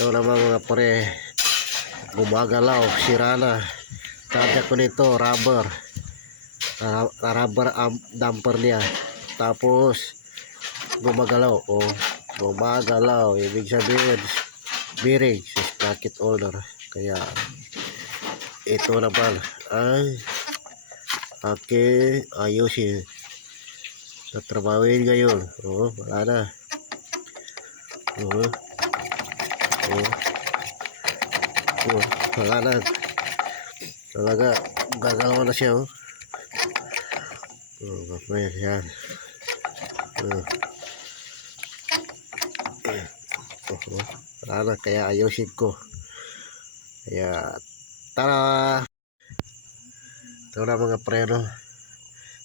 Ito naman mga pre, gumagalaw, sira na. Tadya ko nito, rubber damper niya. Tapos gumagalaw, gumagalaw, ibig sabihin bearing sa sprocket holder. Kaya ito naman ay ayusin, tatrabawin ngayon. Wala na. Wala na talaga, gagalaw na siya. Yan. Wala na, kaya ayusin ko. Kaya tara. Ito na mga preno,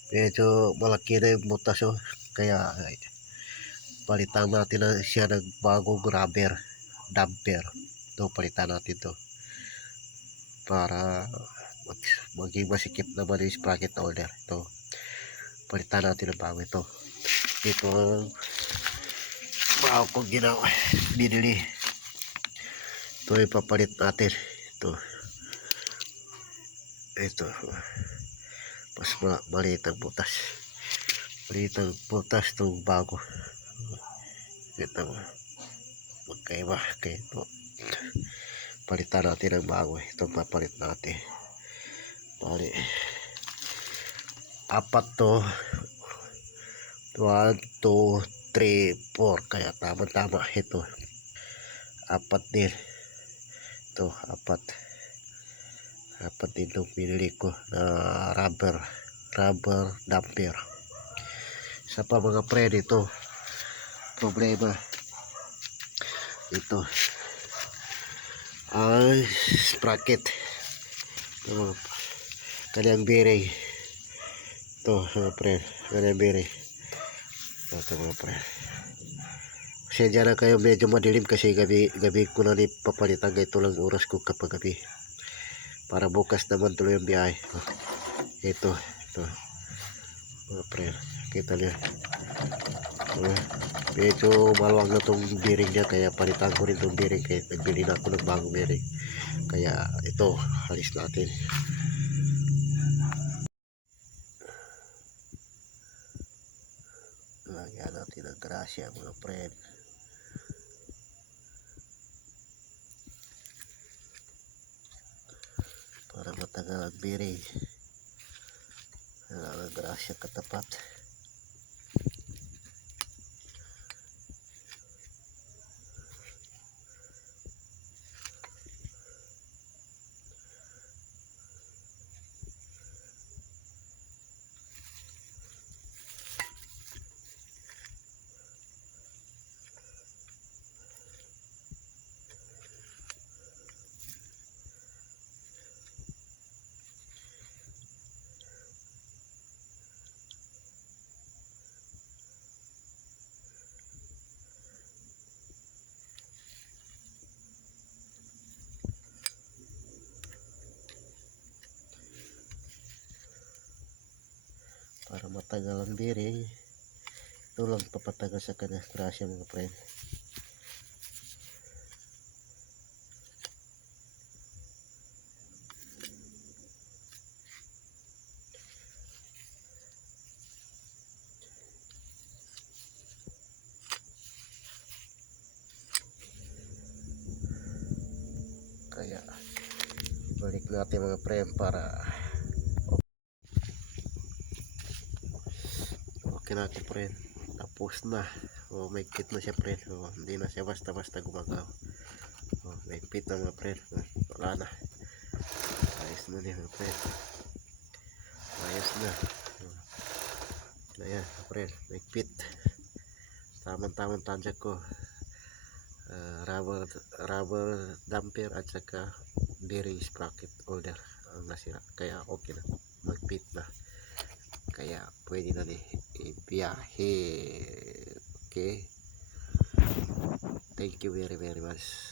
medyo malaki na yung butas, kaya palitan natin na siya ng bagong rubber damper. Ito, palitan natin to para maging masikip naman yung sprocket holder. Ito, palitan natin ng bago. Ito ang bago kong binili. Ito yung papalit natin. Ito mas maliit ang butas. Itong bago. Ito magkaiba. Kaya ito palitan natin ang bago. Ito papalit natin. Apat to. 1, 2, 3, 4. Kaya tama ito. Apat din. Ito, apat din itong pinili ko na rubber damper. Sa pa mga pre, dito problema. Ito ang sprocket, kanyang bearing. Ito mga pre, kanyang bearing. Ito mga pre, pasensya na kayo, medyo madilim kasi gabi ko na papalitan. Ito lang oras ko kapag gabi, para bukas naman tuloy ang biyahe. Ito mga pre, kita niyo, medyo maluwag na itong bearing niya, kaya palitan ko rin itong bearing. Kaya nagbili na ako ng bagong bearing. Kaya ito, alis natin. Lagyan natin ang grasya mga pre, para matagal ang bearing. Ang grasya katapat. Para matagal ang bearing. Ito lang papatagal sa kanya grasya mga friend. Kaya balik natin mga friend para okay na ito friend. Tapos na. May kit na siya friend. Hindi na siya basta gumagaw. May kit na mga friend. Wala na. Ayos na niya mga friend. Ayos na. Ayan friend. May kit. Tamang tansya ko. Rubber damper at saka bearing sprocket holder ang nasira. Kaya okay na. Mag-fit na. Kaya pwede na ibiyahe. Okay. Thank you very much.